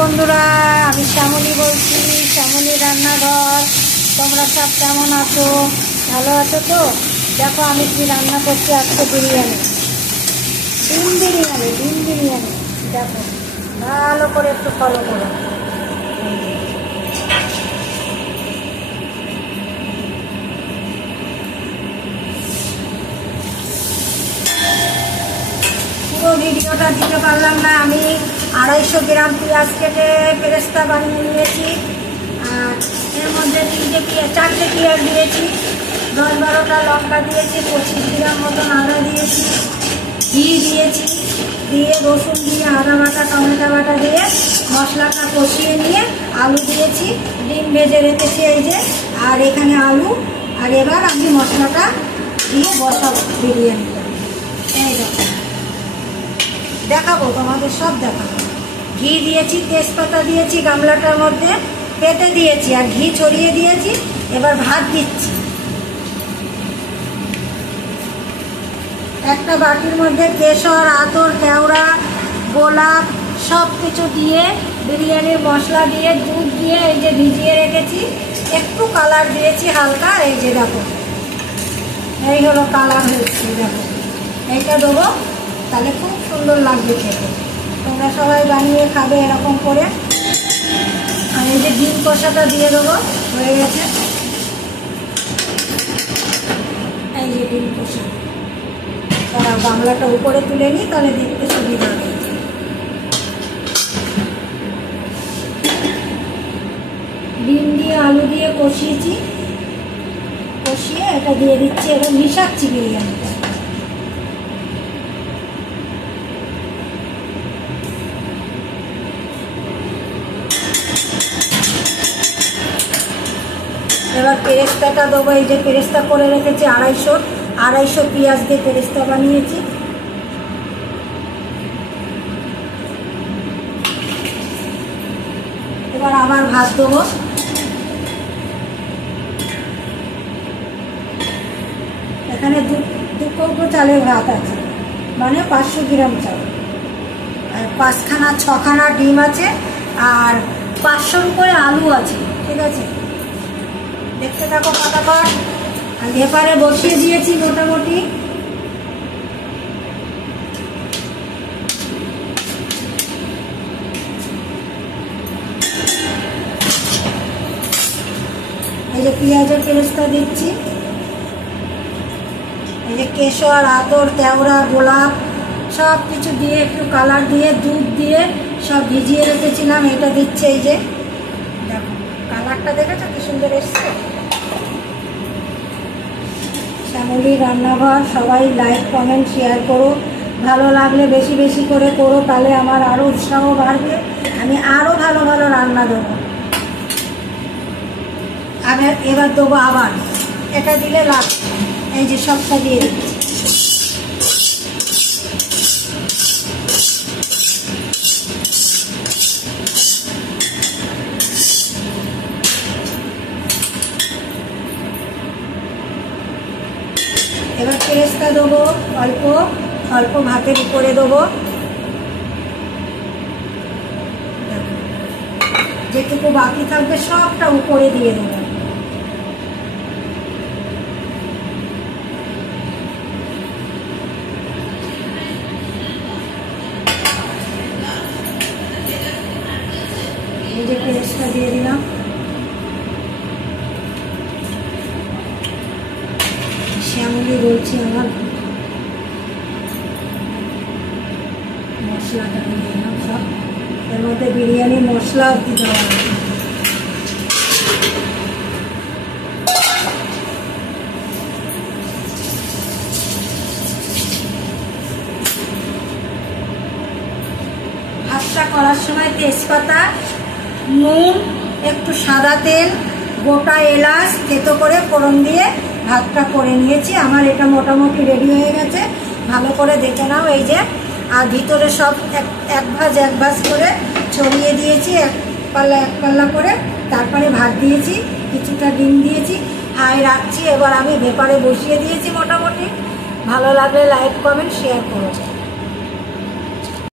বন্ধুরা, আমি শ্যামলী বলছি, শ্যামলী রান্নাঘর। তোমরা সব কেমন আছো? ভালো আছো তো? দেখো আমি কি রান্না করছি আজকে। বিরিয়ানি, ডিম বিরিয়ানি। দেখো ভালো করে একটু ফলো করো। পুরো ভিডিওটা দিতে পারলাম না। আমি 250 গ্রাম পেঁয়াজ কেটে পেরেস্তা বানিয়ে নিয়েছি। আর এর মধ্যে 4টে পেঁয়াজ দিয়েছি, 10-12টা লঙ্কা দিয়েছি, 25 গ্রাম মতন আদা দিয়েছি, ঘি দিয়েছি, দিয়ে রসুন দিয়ে আদা বাটা টমেটো বাটা দিয়ে মশলাটা কষিয়ে নিয়ে আলু দিয়েছি, ডিম ভেজে রেখেছি এই যে। আর এখানে আলু। আর এবার আমি মশলাটা দিয়ে বসাবো বিরিয়ানিটা। এই দেখো, দেখাবো তোমাদের, সব দেখাবো। ঘি দিয়েছি, তেজপাতা দিয়েছি, গামলাটার মধ্যে পেতে দিয়েছি আর ঘি ছড়িয়ে দিয়েছি। এবার ভাত দিচ্ছি। একটা বাটির মধ্যে কেশর, আতর, কেওড়া, গোলাপ সব কিছু দিয়ে বিরিয়ানির মশলা দিয়ে দুধ দিয়ে এই যে ভিজিয়ে রেখেছি। একটু কালার দিয়েছি হালকা, এই যে দেখো এই হলো কালার হয়েছে। দেখো এইটা দেবো, তাহলে খুব সুন্দর লাগবে খেতে। তোমরা সবাই বানিয়ে খাবে এরকম করে। আর এই যে ডিম কষাটা দিয়ে দেবো, হয়ে গেছে। এই যে ডিম কষা, তারা গামলাটা উপরে তুলে নিই, তাহলে দেখতে সুবিধা হবে। ডিম দিয়ে আলু দিয়ে কষিয়েছি, কষিয়ে এটা দিয়ে দিচ্ছি। এবার মিশাচ্ছি বিরিয়ানিটা। এবার পেরেস্তাটা দেবো। এই যে পেরেস্তা করে রেখেছি 250 পেঁয়াজ দিয়ে পেরেস্তা বানিয়েছি। এবার আবার ভাত দেবো। এখানে দু কৌটো চালের ভাত আছে, মানে 500 গ্রাম চাল। আর 6খানা ডিম আছে, আর 500-র উপরে আলু আছে। ঠিক আছে, দেখতে থাকো ফটাফট। আর এপারে বসিয়ে দিয়েছি মোটামুটি। এই যে পেঁয়াজের পেরেস্তা দিচ্ছি। এই যে কেশর, আতর, কেওড়া, গোলাপ সব কিছু দিয়ে একটু কালার দিয়ে দুধ দিয়ে সব ভিজিয়ে রেখেছিলাম, এটা দিচ্ছে। এই যে দেখো কালারটা দেখেছো কি সুন্দর এসছে। শ্যামলী রান্নাঘর, সবাই লাইক কমেন্ট শেয়ার করো। ভালো লাগলে বেশি বেশি করে করো, তাহলে আমার আরও উৎসাহ বাড়বে। আমি আরও ভালো ভালো রান্না দেবো। এবার দেবো আবার, এটা দিলে লাভ। এই যে সবটা দিয়ে দিচ্ছি। এবার পেরেস্তা দেবো অল্প অল্প, ভাতের উপরে দেবো। যেটুকু বাকি থাকবে সবটা উপরে দিয়ে দেবো। এই যে পেরেস্তা দিয়ে দিলাম। শ্যামলী বলছি, আমার মশলাটা দিয়ে দিলাম সব। এর মধ্যে বিরিয়ানি মশলাও দিতে হবে। ভাতটা করার সময় তেজপাতা, নুন, একটু সাদা তেল, গোটা এলাচ থেতো করে ফোড়ন দিয়ে ভাতটা করে নিয়েছি। আমার এটা মোটামুটি রেডি হয়ে গেছে। ভালো করে দেখে নাও। এই যে, আর ভিতরে সব এক ভাজ করে ছড়িয়ে দিয়েছি, এক পাল্লা করে। তারপরে ভাত দিয়েছি, কিছুটা ডিম দিয়েছি, হাই রাখছি। এবার আমি ভেপারে বসিয়ে দিয়েছি মোটামুটি। ভালো লাগলে লাইক কমেন্ট শেয়ার করো।